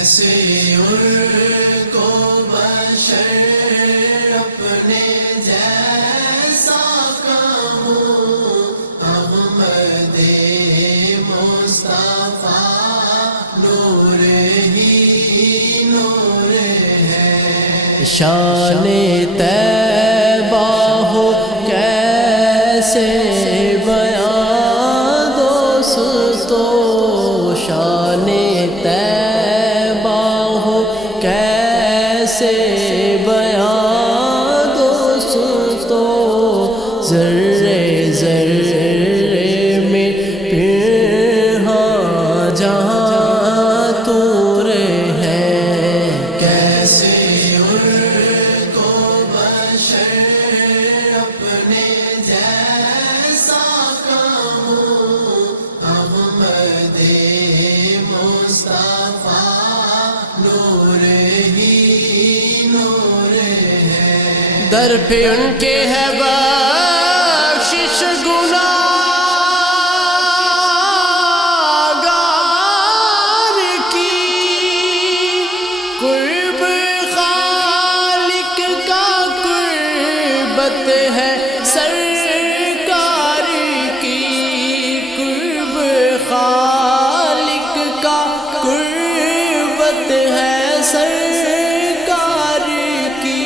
کیسے ان کو بشر اپنے جیسا کہوں، احمد مصطفیٰ نور ہی نور ہے۔ شان طیبہ ہو کیسے بیان دوستو، شان طیبہ ہو کیسے بیان دوستو، ذرے ذرے میں پھر ہاں جہاں طور ہے۔ کیسے ان کو بشر اپنے جیسا کہوں، احمد مصطفیٰ نور ہی نور ہے۔ در پہ ان کے ہے بخشش گناہگار کی، قرب خالق کا قربت ہے سرکار کی، قرب خالق کا قربت ہے سرکار کی۔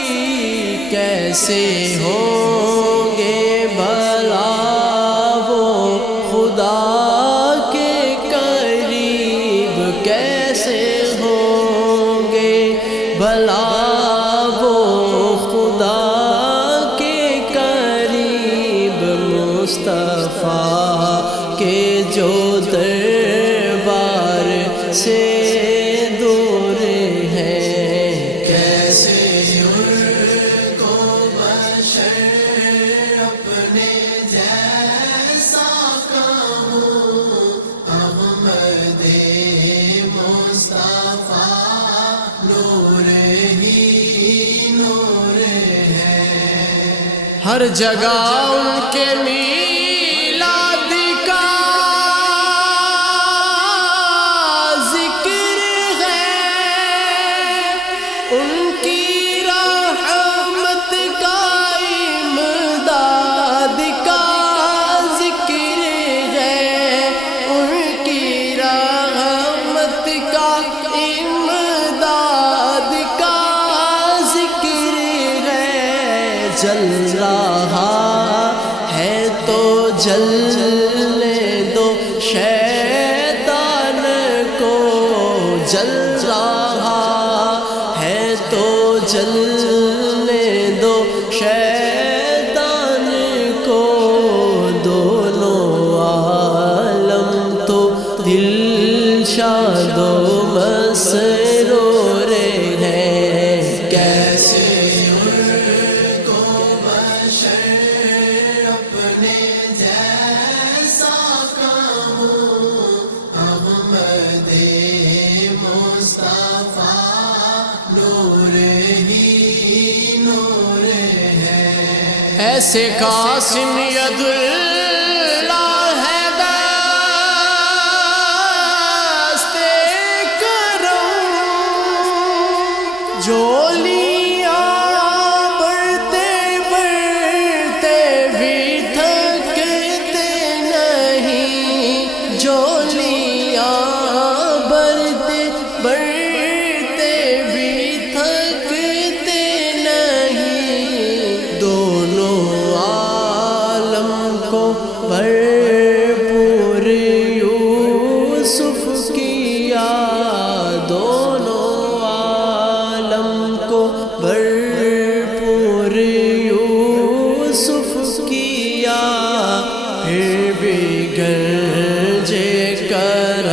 کیسے ہوں گے بھلا وہ خدا کے قریب، کیسے ہوں گے بھلا وہ خدا کے قریب، مصطفیٰ کے جو دربار سے دور ہے۔ کیسے ان کو بشر اپنے جیسا کہوں، احمد مصطفیٰ نور ہی نور ہے۔ ہر جگہ ان کے میلاد کا ذکر ہے، ان کی رحمت کا امداد کا ذکر ہے، ان کی رحمت کا امداد کا ذکر ہے۔ جل رہا ہے تو جلنے دو شیطان کو، جل رہا ہے تو جلنے دو شیطان کو، دونوں عالم تو دل شاد و مسرور ہے۔ کیسے ان کو بشر اپنے جیسا کہوں، احمد مصطفیٰ نور ہی نور ہے۔ ایسے قاسم ید اللہ ہے دست کرم، جو لیا بڑھتے بڑھتے بھی تھکتے نہیں، جو لیا بڑھتے بڑھتے بھی تھکتے نہیں، دونوں عالم کو بھرپور یوسف کیا، دونوں عالم کو بھرپور یوسف کیا، پھر بھی گرجے کر